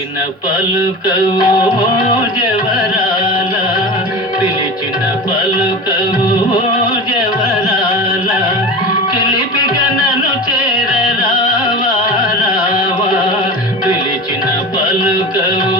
పిలిచిన పలుకవు జవరాల పిలిచిన పలుకవు జవరాల పిలిపిక గనను చేరరావా రావా? పిలిచిన పలుకవు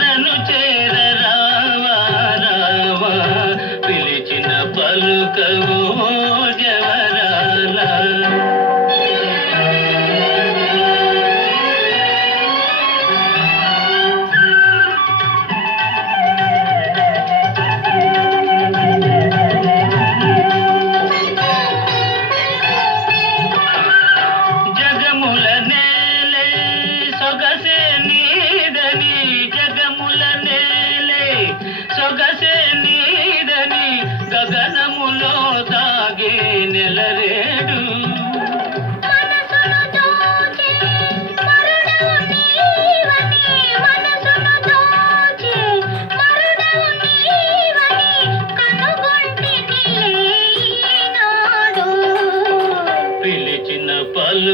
பல்கவு